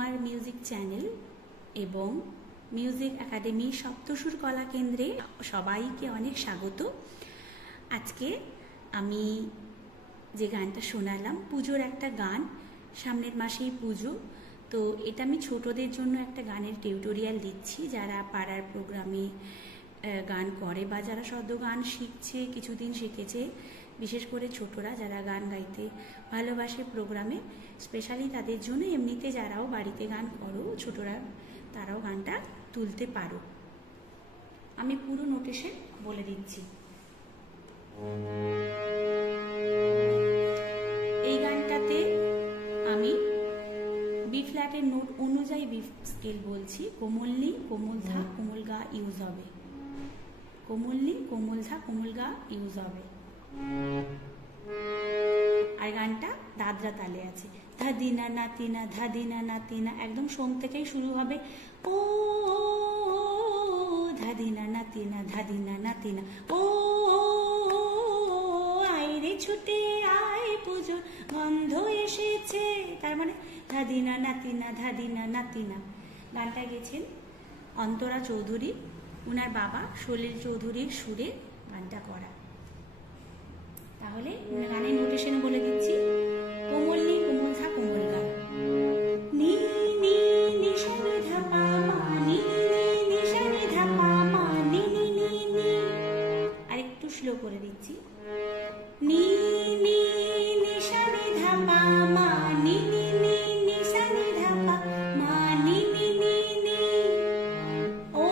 আমার music channel এবং music academy সপ্তসুর কলা কেন্দ্রে সবাইকে অনেক স্বাগত। আজকে আমি যে গানটা শোনালাম পুজোর একটা গান, সামনের মাসেই পুজো, তো এটা আমি ছোটদের জন্য একটা গানের টিউটোরিয়াল দিচ্ছি। যারা পাড়ার প্রোগ্রামে গান করে বা যারা সদ্য গান শিখছে, কিছুদিন শিখেছে, বিশেষ করে ছোটরা যারা গান গাইতে ভালোবাসে প্রোগ্রামে, স্পেশালি তাদের জন্য। এমনিতে যারাও বাড়িতে গান করো ছোটরা, তারাও গানটা তুলতে পারো। আমি পুরো নোটেশন বলে দিচ্ছি। এই গানটাতে আমি বি ফ্ল্যাটের নোট অনুযায়ী বি স্কেল বলছি। কোমল নি, কোমল ধা, কোমল গা ইউজ হবে। কোমল নি, কোমল ধা, কোমল গা ইউজ হবে। আর গানটা দাদরা তালে আছে। ধাদিনা নাতিনা, ধাদিনা নাতিনা, একদম সোম থেকেই শুরু হবে। ও ধাদিনা নাতিনা, ধাদিনা নাতিনা, ও আয় রে ছুটে আয়, পুজোর গন্ধ এসেছে। তার মানে ধাদিনা নাতিনা, ধাদিনা নাতিনা। গানটা গেছেন অন্তরা চৌধুরী, উনার বাবা সলিল চৌধুরীর সুরে গানটা করা। তাহলে গানের নোটেশন বলে দিচ্ছি। কোমল নি, কোমল ধা, কোমল গা, নি নি নি সা নি ধা পা মা, নি নি নি সা নি ধা পা মা, নি নি নি নি। আর একটু স্লো করে দিচ্ছি। নি নি নি সা নি ধা পা মা, নি নি নি নি সা নি ধা পা মা, নি নি নি নি। ও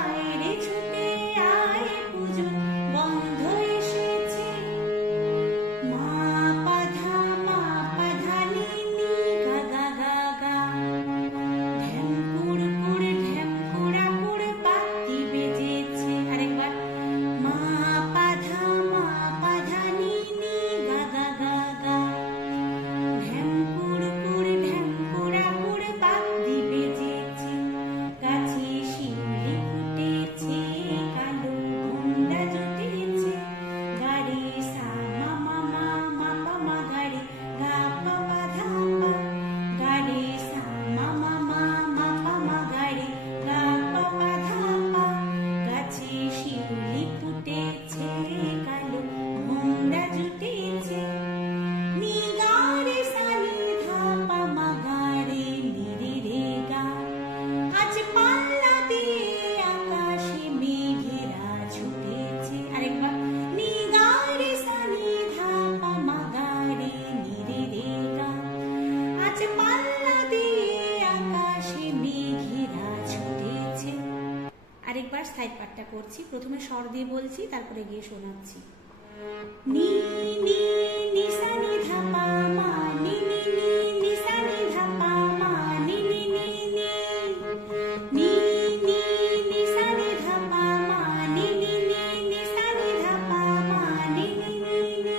আয় রে ছুটে আয়, পুজোর গন্ধ এসেছে। মা পা ধা নি নি গা গা গা গা, ঢ্যাম কুড় কুড় ঢ্যাম কুড়া কুড় বাতি বেজেছে। আরেকবার। মা পা ধা নি নি গা গা গা গা, ঢ্যাম কুড় কুড় ঢ্যাম কুড়া কুড় বাতি বেজেছে। গাছে শিউলি ফুটেছে, কালো ঘোমরা জুটেছে। গাড়ি সা মা মা মা মা পা মা গাড়ি গা পা পা ধা পা, গাড়ি সা মা মা মা মা পা মা গাড়ি গা পা পা ধা পা। গাছে শিউলি ফুটেছে, কালো ঘোমরা জুটেছে। নি গা রে সা নি ধা পা মা গা রে নি রে রে গা। আজ পাল্লা দিয়ে আকাশে মেঘেরা ছুটেছে। আরেকবার। নি গা রে সা নি ধা পা মা গা রে নি রে রে গা। আজ পাল্লা দিয়ে আকাশে মেঘেরা ছুটেছে। আরেকবার সাইড পার্টটা করছি। প্রথমে স্বর দিয়ে বলছি, তারপরে গিয়ে শোনাচ্ছি। নি নি নি সা নি ধা পা মা, নি নি নি নি সা নি ধা পা মা, নি নি নি নি। নি নি নি সা নি ধা পা মা, নি নি নি নি সা নি ধা পা মা, নি নি নি নি।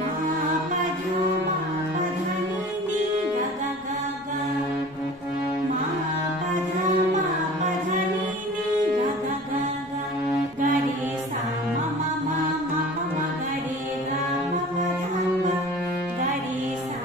মা পা ধা নি নি গা গা গা গা, মা পা ধা নি নি গা গা গা গা। গা রে সা মা মা মা মা পা মা গা রে গা পা পা ধা পা, গা রে সা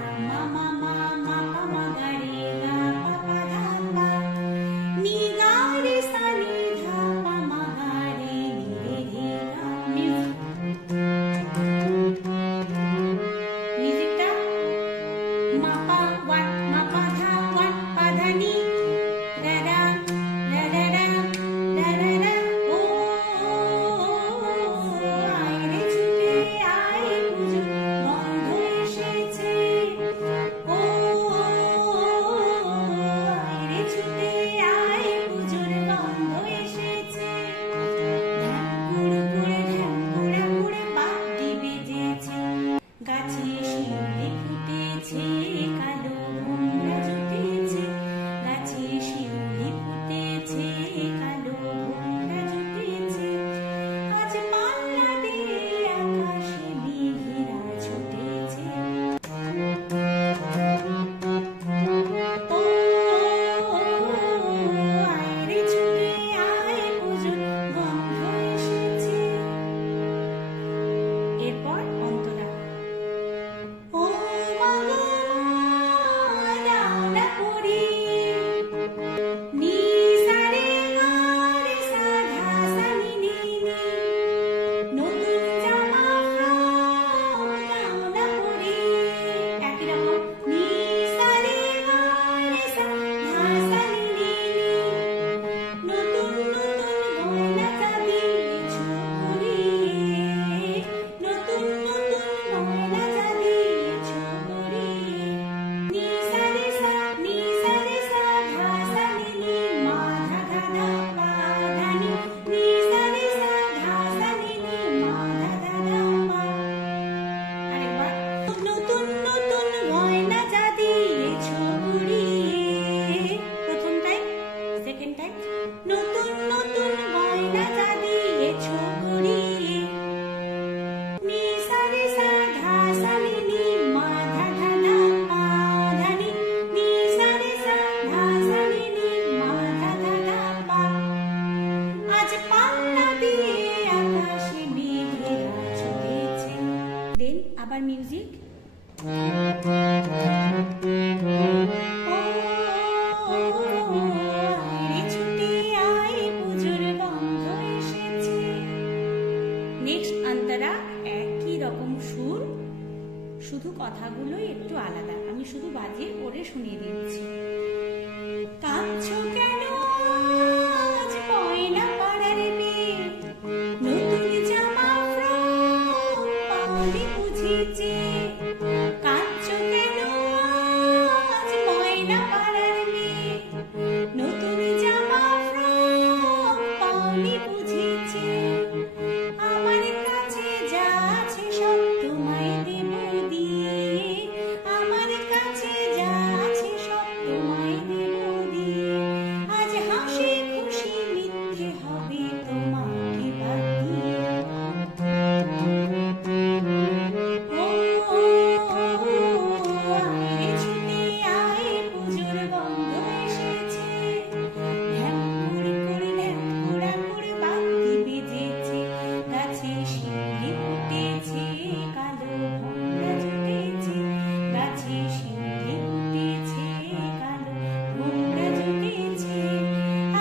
নতুন নতুন গয়না যা দিয়েছো কুড়িয়ে নি সা রে সা ধা সা নি নি মা ধা ধা ধা পা ধা নি নি সা রে সা ধা সা নি নি মা ধা ধা ধা পা আজ পাল্লা দিয়ে আকাশে মেঘেরা ছুটেছে দেন আবার মিউজিক নেক্সট অন্তরা একই রকম সুর, শুধু কথাগুলোই একটু আলাদা। আমি শুধু বাজিয়ে পড়ে শুনিয়ে দিচ্ছি। কাঁদছো কেন আজ পয়লা পাড়ার মেয়ে, নতুন জামা ফ্রক পাওনি বুঝেছে। কাঁদছো কেন আজ পয়লা পাড়ার মেয়ে, নতুন জামা ফ্রক পাওনি বুঝেছে। আমার কাছে যা আছে সব তোমায় দেব দিয়ে, আমার কাছে যা আছে সব তোমায় দেব দিয়ে। আজ হাসি খুশি মিথ্যে হবে তোমাকে বাদ দিয়ে। আয় ছুটে আয় পুজোর গন্ধ এসেছে, ঢ্যাঙ্কুর করে ঢ্যাঙ্কুরা করে বাতি বেজেছে। গাছে শিউলি ফুটেছে, কালো ভোমরা জুটেছে। গাছে শিউলি ফুটেছে, কালো ভোমরা জুটেছে।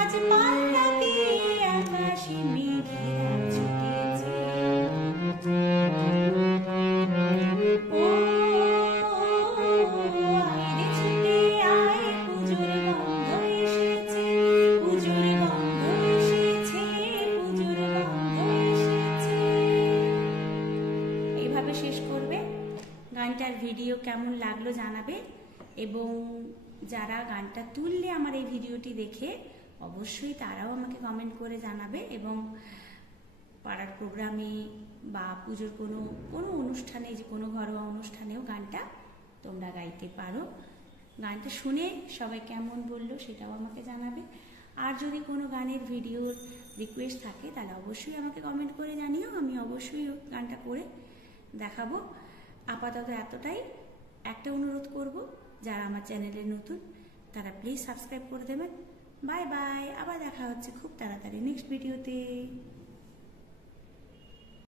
আজ পাল্লা দিয়ে আকাশে মেঘেরা ছুটেছে। আয় রে ছুটে আয় পুজোর গন্ধ এসেছে, পুজোর গন্ধ এসেছে, পুজোর গন্ধ এসেছে। এইভাবে শেষ করবে। গানটার ভিডিও কেমন লাগলো জানাবে, এবং যারা গানটা তুললে আমার এই ভিডিওটি দেখে অবশ্যই তারাও আমাকে কমেন্ট করে জানাবে। এবং পাড়ার প্রোগ্রামে বা পুজোর কোনো কোনো অনুষ্ঠানে, যে কোনো ঘরোয়া অনুষ্ঠানেও গানটা তোমরা গাইতে পারো। গানটা শুনে সবাই কেমন বললো সেটাও আমাকে জানাবে। আর যদি কোনো গানের ভিডিওর রিকোয়েস্ট থাকে তাহলে অবশ্যই আমাকে কমেন্ট করে জানিও, আমি অবশ্যই গানটা করে দেখাবো। আপাতত এতটাই। একটা অনুরোধ করব, যারা আমার চ্যানেলে নতুন তারা প্লিজ সাবস্ক্রাইব করে দেবেন। বাই বাই, আবার দেখা হচ্ছে খুব তাড়াতাড়ি নেক্সট ভিডিওতে।